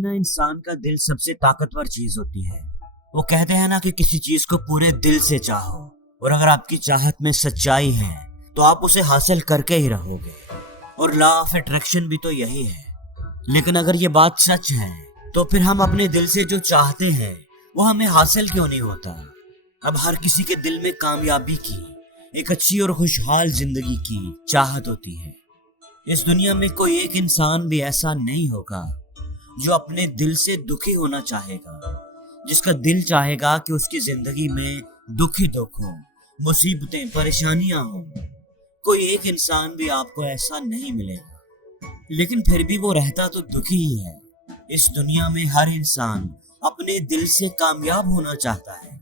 میں نا انسان کا دل سب سے طاقتور چیز ہوتی ہے۔ وہ کہتے ہیں نا کہ کسی چیز کو پورے دل سے چاہو، اور اگر آپ کی چاہت میں سچائی ہے تو آپ اسے حاصل کر کے ہی رہو گے، اور لا آف اٹریکشن بھی تو یہی ہے۔ لیکن اگر یہ بات سچ ہے تو پھر ہم اپنے دل سے جو چاہتے ہیں وہ ہمیں حاصل کیوں نہیں ہوتا؟ اب ہر کسی کے دل میں کامیابی کی، ایک اچھی اور خوشحال زندگی کی چاہت ہوتی ہے۔ اس دنیا میں کوئی ایک انسان بھی ایسا نہیں ہوگا جو اپنے دل سے دکھی ہونا چاہے گا، جس کا دل چاہے گا کہ اس کی زندگی میں دکھ ہی دکھ ہو، مصیبتیں، پریشانیاں ہوں۔ کوئی ایک انسان بھی آپ کو ایسا نہیں ملے گا، لیکن پھر بھی وہ رہتا تو دکھی ہی ہے۔ اس دنیا میں ہر انسان اپنے دل سے کامیاب ہونا چاہتا ہے،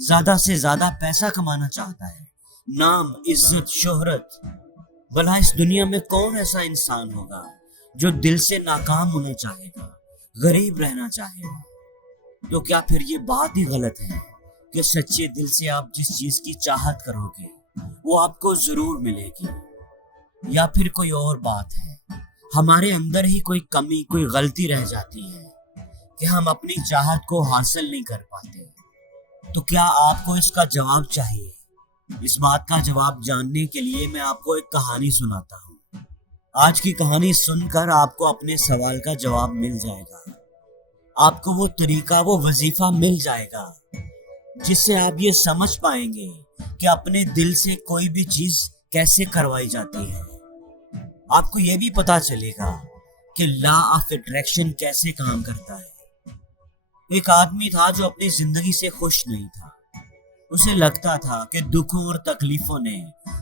زیادہ سے زیادہ پیسہ کمانا چاہتا ہے، نام، عزت، شہرت۔ بھلا اس دنیا میں کون ایسا انسان ہوگا جو دل سے ناکام ہونا چاہے گا، غریب رہنا چاہے گا؟ تو کیا پھر یہ بات ہی غلط ہے کہ سچے دل سے آپ جس چیز کی چاہت کرو گے وہ آپ کو ضرور ملے گی؟ یا پھر کوئی اور بات ہے، ہمارے اندر ہی کوئی کمی، کوئی غلطی رہ جاتی ہے کہ ہم اپنی چاہت کو حاصل نہیں کر پاتے؟ تو کیا آپ کو اس کا جواب چاہیے؟ اس بات کا جواب جاننے کے لیے میں آپ کو ایک کہانی سناتا ہوں۔ آج کی کہانی سن کر آپ کو اپنے سوال کا جواب مل جائے گا، آپ کو وہ طریقہ، وہ وظیفہ مل جائے گا جس سے آپ یہ سمجھ پائیں گے کہ اپنے دل سے کوئی بھی چیز کیسے کروائی جاتی ہے۔ آپ کو یہ بھی پتا چلے گا کہ لا آف اٹریکشن کیسے کام کرتا ہے۔ ایک آدمی تھا جو اپنی زندگی سے خوش نہیں تھا۔ اسے لگتا تھا کہ دکھوں اور تکلیفوں نے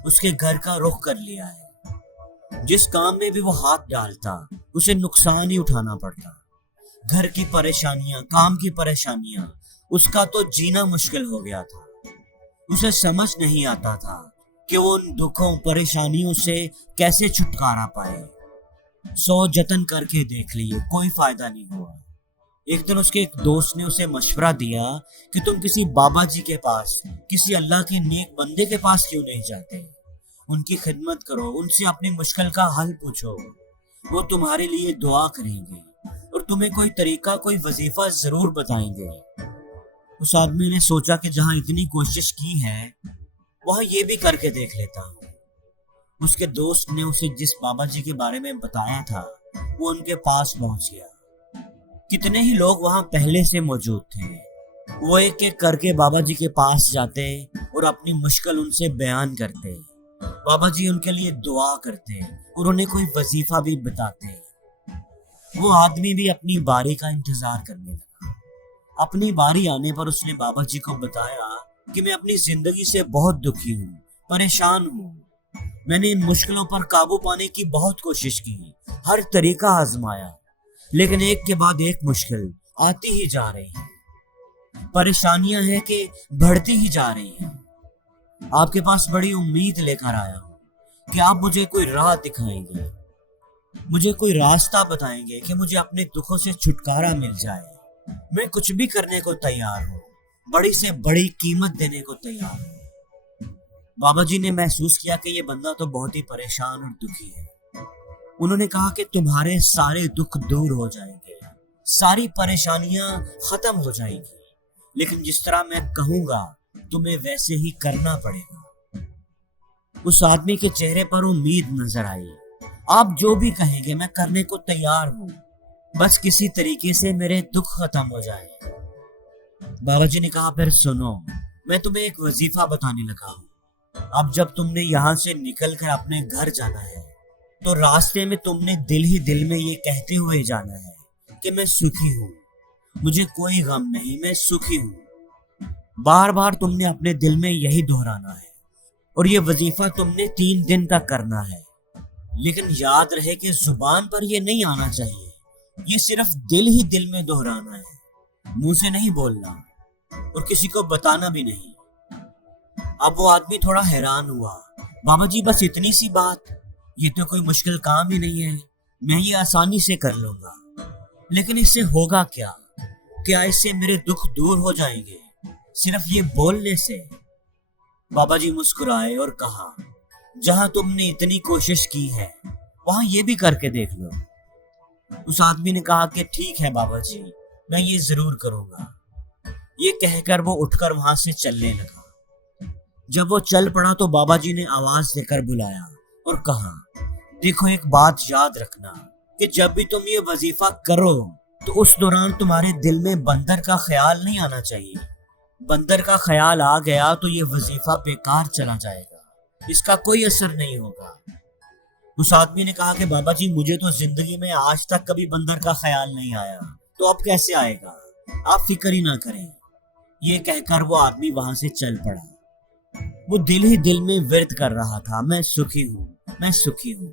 اس کے گھر کا رخ کر لیا ہے۔ جس کام میں بھی وہ ہاتھ ڈالتا اسے نقصان ہی اٹھانا پڑتا۔ گھر کی پریشانیاں، کام کی پریشانیاں، اس کا تو جینا مشکل ہو گیا تھا۔ اسے سمجھ نہیں آتا تھا کہ وہ ان دکھوں، پریشانیوں سے کیسے چھٹکارا پائے۔ 100 جتن کر کے دیکھ لیے، کوئی فائدہ نہیں ہوا۔ ایک دن اس کے ایک دوست نے اسے مشورہ دیا کہ تم کسی بابا جی کے پاس، کسی اللہ کے نیک بندے کے پاس کیوں نہیں جاتے؟ ان کی خدمت کرو، ان سے اپنی مشکل کا حل پوچھو، وہ تمہارے لیے دعا کریں گے اور تمہیں کوئی طریقہ، کوئی وظیفہ ضرور بتائیں گے۔ اس آدمی نے سوچا کہ جہاں اتنی کوشش کی ہے وہاں یہ بھی کر کے دیکھ لیتا ہوں۔ اس کے دوست نے اسے جس بابا جی کے بارے میں بتایا تھا وہ ان کے پاس پہنچ گیا۔ کتنے ہی لوگ وہاں پہلے سے موجود تھے۔ وہ ایک ایک کر کے بابا جی کے پاس جاتے اور اپنی مشکل ان سے بیان کرتے۔ بابا جی ان کے لیے دعا کرتے اور انہیں کوئی وظیفہ بھی بتاتے۔ وہ آدمی بھی اپنی باری کا انتظار کرنے لگا۔ اپنی باری آنے پر اس نے بابا جی کو بتایا کہ میں اپنی زندگی سے بہت دکھی ہوں، پریشان ہوں۔ میں نے ان مشکلوں پر قابو پانے کی بہت کوشش کی، ہر طریقہ آزمایا، لیکن ایک کے بعد ایک مشکل آتی ہی جا رہی ہیں۔ پریشانیاں ہیں کہ بڑھتی ہی جا رہی ہیں۔ آپ کے پاس بڑی امید لے کر آیا ہوں کہ آپ مجھے کوئی راہ دکھائیں گے، مجھے کوئی راستہ بتائیں گے کہ مجھے اپنے دکھوں سے چھٹکارا مل جائے۔ میں کچھ بھی کرنے کو تیار ہوں، بڑی سے بڑی قیمت دینے کو تیار ہوں۔ بابا جی نے محسوس کیا کہ یہ بندہ تو بہت ہی پریشان اور دکھی ہے۔ انہوں نے کہا کہ تمہارے سارے دکھ دور ہو جائیں گے، ساری پریشانیاں ختم ہو جائیں گی، لیکن جس طرح میں کہوں گا تمہیں ویسے ہی کرنا پڑے گا۔ اس آدمی کے چہرے پر امید نظر آئی۔ آپ جو بھی کہیں گے میں کرنے کو تیار ہوں، بس کسی طریقے سے میرے دکھ ختم ہو جائے۔ بابا جی نے کہا پھر سنو، میں تمہیں ایک وظیفہ بتانے لگا ہوں۔ اب جب تم نے یہاں سے نکل کر اپنے گھر جانا ہے تو راستے میں تم نے دل ہی دل میں یہ کہتے ہوئے جانا ہے کہ میں سکھی ہوں، مجھے کوئی غم نہیں، میں سکھی ہوں۔ بار بار تم نے اپنے دل میں یہی دہرانا ہے، اور یہ وظیفہ تم نے 3 دن تک کرنا ہے۔ لیکن یاد رہے کہ زبان پر یہ نہیں آنا چاہیے، یہ صرف دل ہی دل میں دہرانا ہے، منہ سے نہیں بولنا اور کسی کو بتانا بھی نہیں۔ اب وہ آدمی تھوڑا حیران ہوا۔ بابا جی بس اتنی سی بات، یہ تو کوئی مشکل کام ہی نہیں ہے، میں یہ آسانی سے کر لوں گا، لیکن اس سے ہوگا کیا؟ کیا اس سے میرے دکھ دور ہو جائیں گے صرف یہ بولنے سے؟ بابا جی مسکرائے اور کہا، جہاں تم نے اتنی کوشش کی ہے وہاں یہ بھی کر کے دیکھ لو۔ اس آدمی نے کہا کہ ٹھیک ہے بابا جی، میں یہ ضرور کروں گا۔ یہ کہہ کر وہ اٹھ کر وہاں سے چلنے لگا۔ جب وہ چل پڑا تو بابا جی نے آواز دے کر بلایا اور کہا، دیکھو ایک بات یاد رکھنا کہ جب بھی تم یہ وظیفہ کرو تو اس دوران تمہارے دل میں بندر کا خیال نہیں آنا چاہیے۔ بندر کا خیال آ گیا تو یہ وظیفہ بیکار چلا جائے گا، اس کا کوئی اثر نہیں ہوگا۔ اس آدمی نے کہا کہ بابا جی مجھے تو زندگی میں آج تک کبھی بندر کا خیال نہیں آیا، تو اب کیسے آئے گا؟ آپ فکر ہی نہ کریں۔ یہ کہہ کر وہ آدمی وہاں سے چل پڑا۔ وہ دل ہی دل میں ورد کر رہا تھا، میں سکھی ہوں، میں سکھی ہوں۔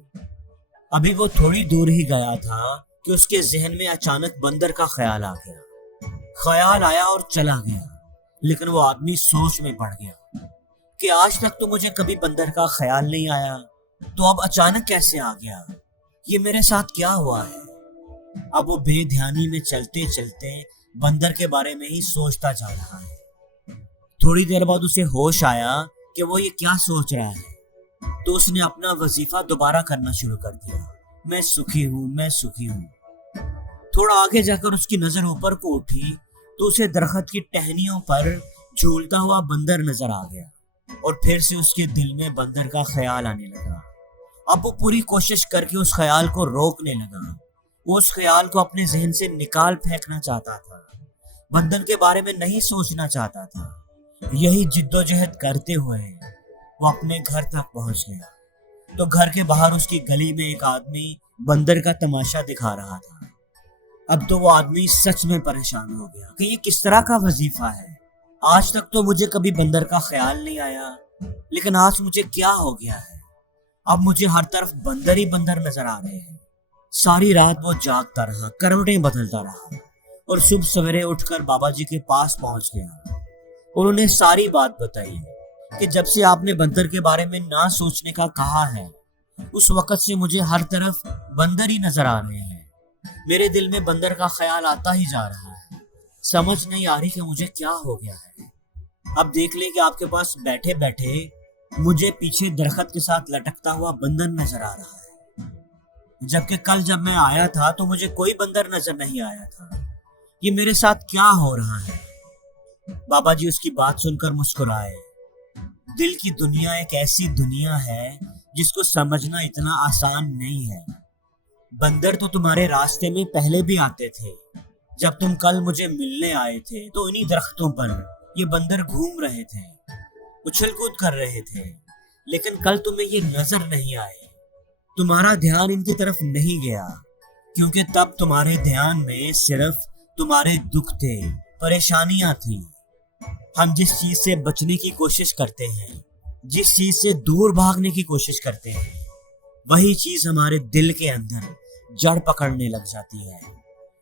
ابھی وہ تھوڑی دور ہی گیا تھا کہ اس کے ذہن میں اچانک بندر کا خیال آ گیا۔ خیال آیا اور چلا گیا، لیکن وہ آدمی سوچ میں پڑ گیا کہ آج تک تو مجھے کبھی بندر کا خیال نہیں آیا، تو اب اچانک کیسے آ گیا؟ یہ میرے ساتھ کیا ہوا ہے؟ اب وہ بے دھیانی میں چلتے چلتے بندر کے بارے میں ہی سوچتا جا رہا ہے۔ تھوڑی دیر بعد اسے ہوش آیا کہ وہ یہ کیا سوچ رہا ہے، تو اس نے اپنا وظیفہ دوبارہ کرنا شروع کر دیا، میں سکھی ہوں، میں سکھی ہوں۔ تھوڑا آگے جا کر اس کی نظر اوپر کو اٹھی تو اسے درخت کی ٹہنیوں پر جھولتا ہوا بندر نظر آ گیا، اور پھر سے اس کے دل میں بندر کا خیال آنے لگا۔ اب وہ پوری کوشش کر کے اس خیال کو روکنے لگا۔ وہ اس خیال کو اپنے ذہن سے نکال پھینکنا چاہتا تھا، بندر کے بارے میں نہیں سوچنا چاہتا تھا۔ یہی جد و جہد کرتے ہوئے وہ اپنے گھر تک پہنچ گیا تو گھر کے باہر اس کی گلی میں ایک آدمی بندر کا تماشا دکھا رہا تھا۔ اب تو وہ آدمی سچ میں پریشان ہو گیا کہ یہ کس طرح کا وظیفہ ہے؟ آج تک تو مجھے کبھی بندر کا خیال نہیں آیا، لیکن آج مجھے کیا ہو گیا ہے؟ اب مجھے ہر طرف بندر ہی بندر نظر آ رہے ہیں۔ ساری رات وہ جاگتا رہا، کروٹیں بدلتا رہا، اور صبح سویرے اٹھ کر بابا جی کے پاس پہنچ گیا۔ انہوں نے ساری بات بتائی کہ جب سے آپ نے بندر کے بارے میں نہ سوچنے کا کہا ہے، اس وقت سے مجھے ہر طرف بندر ہی نظر آ رہے ہیں۔ میرے دل میں بندر کا خیال آتا ہی جا رہا ہے، سمجھ نہیں آ رہی کہ مجھے کیا ہو گیا ہے۔ اب دیکھ لیں کہ آپ کے پاس بیٹھے بیٹھے مجھے پیچھے درخت کے ساتھ لٹکتا ہوا بندر نظر آ رہا ہے، جبکہ کل جب میں آیا تھا تو مجھے کوئی بندر نظر نہیں آیا تھا۔ یہ میرے ساتھ کیا ہو رہا ہے؟ بابا جی اس کی بات سن کر مسکرائے۔ دل کی دنیا ایک ایسی دنیا ہے جس کو سمجھنا اتنا آسان نہیں ہے۔ بندر تو تمہارے راستے میں پہلے بھی آتے تھے۔ جب تم کل مجھے ملنے آئے تھے تو انہی درختوں پر یہ بندر گھوم رہے تھے، اچھل کود کر رہے تھے، لیکن کل تمہیں یہ نظر نہیں آئے۔ تمہارا دھیان ان کی طرف نہیں گیا، کیونکہ تب تمہارے دھیان میں صرف تمہارے دکھ تھے، پریشانیاں تھیں۔ ہم جس چیز سے بچنے کی کوشش کرتے ہیں، جس چیز سے دور بھاگنے کی کوشش کرتے ہیں، وہی چیز ہمارے دل کے اندر جڑ پکڑنے لگ جاتی ہے۔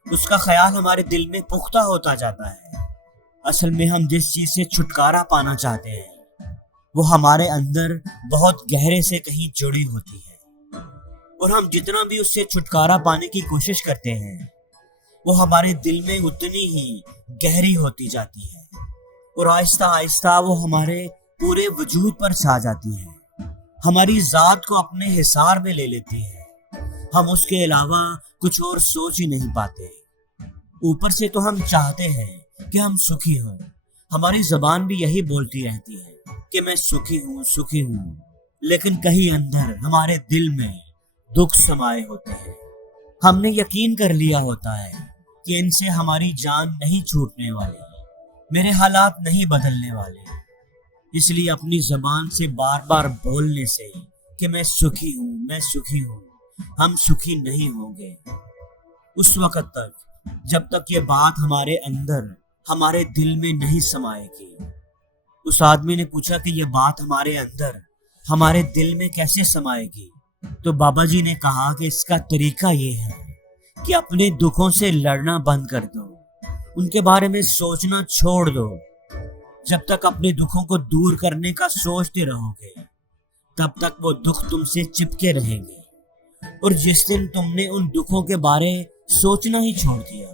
اس کا خیال ہمارے دل میں پختہ ہوتا جاتا ہے۔ اصل میں ہم جس چیز سے چھٹکارا پانا چاہتے ہیں، وہ ہمارے اندر بہت گہرے سے کہیں جڑی ہوتی ہے، اور ہم جتنا بھی اس سے چھٹکارا پانے کی کوشش کرتے ہیں، وہ ہمارے دل میں اتنی ہی گہری ہوتی جاتی ہے، اور آہستہ آہستہ وہ ہمارے پورے وجود پر چھا جاتی ہے، ہماری ذات کو اپنے حصار میں لے لیتی ہے۔ ہم اس کے علاوہ کچھ اور سوچ ہی نہیں پاتے۔ اوپر سے تو ہم چاہتے ہیں کہ ہم سکھی ہوں، ہماری زبان بھی یہی بولتی رہتی ہے کہ میں سکھی ہوں، سکھی ہوں، لیکن کہیں اندر ہمارے دل میں دکھ سمائے ہوتے ہیں۔ ہم نے یقین کر لیا ہوتا ہے کہ ان سے ہماری جان نہیں چھوٹنے والی، میرے حالات نہیں بدلنے والے، اس لیے اپنی زبان سے بار بار بولنے سے کہ میں سکھی ہوں، میں سکھی ہوں، ہم سکھی نہیں ہوں گے۔ اس وقت تک جب تک یہ بات ہمارے اندر، ہمارے دل میں نہیں سمائے گی۔ اس آدمی نے پوچھا کہ یہ بات ہمارے اندر، ہمارے دل میں کیسے سمائے گی؟ تو بابا جی نے کہا کہ اس کا طریقہ یہ ہے کہ اپنے دکھوں سے لڑنا بند کر دو، ان کے بارے میں سوچنا چھوڑ دو۔ جب تک اپنے دکھوں کو دور کرنے کا سوچتے رہو گے، تب تک وہ دکھ تم سے چپکے رہیں گے، اور جس دن تم نے ان دکھوں کے بارے سوچنا ہی چھوڑ دیا،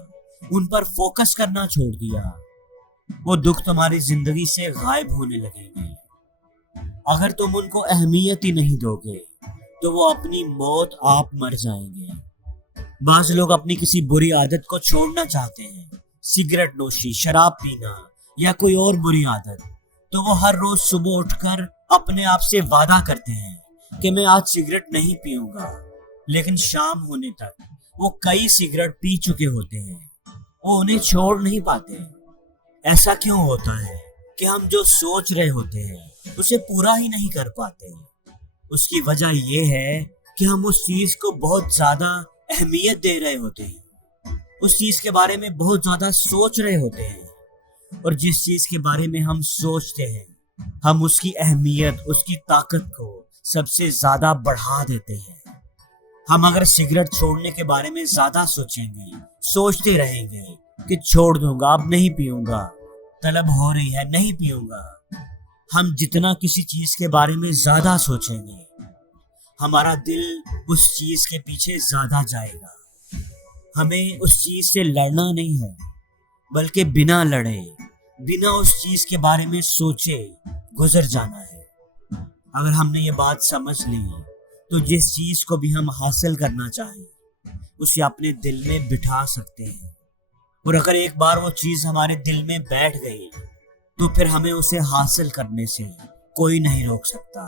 ان پر فوکس کرنا چھوڑ دیا، وہ دکھ تمہاری زندگی سے غائب ہونے لگیں گے۔ اگر تم ان کو اہمیت ہی نہیں دو گے تو وہ اپنی موت آپ مر جائیں گے۔ بعض لوگ اپنی کسی بری عادت کو چھوڑنا چاہتے ہیں، سگریٹ نوشی، شراب پینا یا کوئی اور بری عادت، تو وہ ہر روز صبح اٹھ کر اپنے آپ سے وعدہ کرتے ہیں کہ میں آج سگریٹ نہیں پیوں گا، لیکن شام ہونے تک وہ کئی سگریٹ پی چکے ہوتے ہیں، وہ انہیں چھوڑ نہیں پاتے۔ ایسا کیوں ہوتا ہے کہ ہم جو سوچ رہے ہوتے ہیں اسے پورا ہی نہیں کر پاتے؟ اس کی وجہ یہ ہے کہ ہم اس چیز کو بہت زیادہ اہمیت دے رہے ہوتے ہیں، اس چیز کے بارے میں بہت زیادہ سوچ رہے ہوتے ہیں، اور جس چیز کے بارے میں ہم سوچتے ہیں ہم اس کی اہمیت، اس کی طاقت کو سب سے زیادہ بڑھا دیتے ہیں۔ ہم اگر سگریٹ چھوڑنے کے بارے میں زیادہ سوچیں گے، سوچتے رہیں گے کہ چھوڑ دوں گا، اب نہیں پیوں گا، طلب ہو رہی ہے نہیں پیوں گا، ہم جتنا کسی چیز کے بارے میں زیادہ سوچیں گے ہمارا دل اس چیز کے پیچھے زیادہ جائے گا۔ ہمیں اس چیز سے لڑنا نہیں ہے، بلکہ بنا لڑے، بنا اس چیز کے بارے میں سوچے گزر جانا ہے۔ اگر ہم نے یہ بات سمجھ لی تو جس چیز کو بھی ہم حاصل کرنا چاہیں اسے اپنے دل میں بٹھا سکتے ہیں، اور اگر ایک بار وہ چیز ہمارے دل میں بیٹھ گئی تو پھر ہمیں اسے حاصل کرنے سے کوئی نہیں روک سکتا۔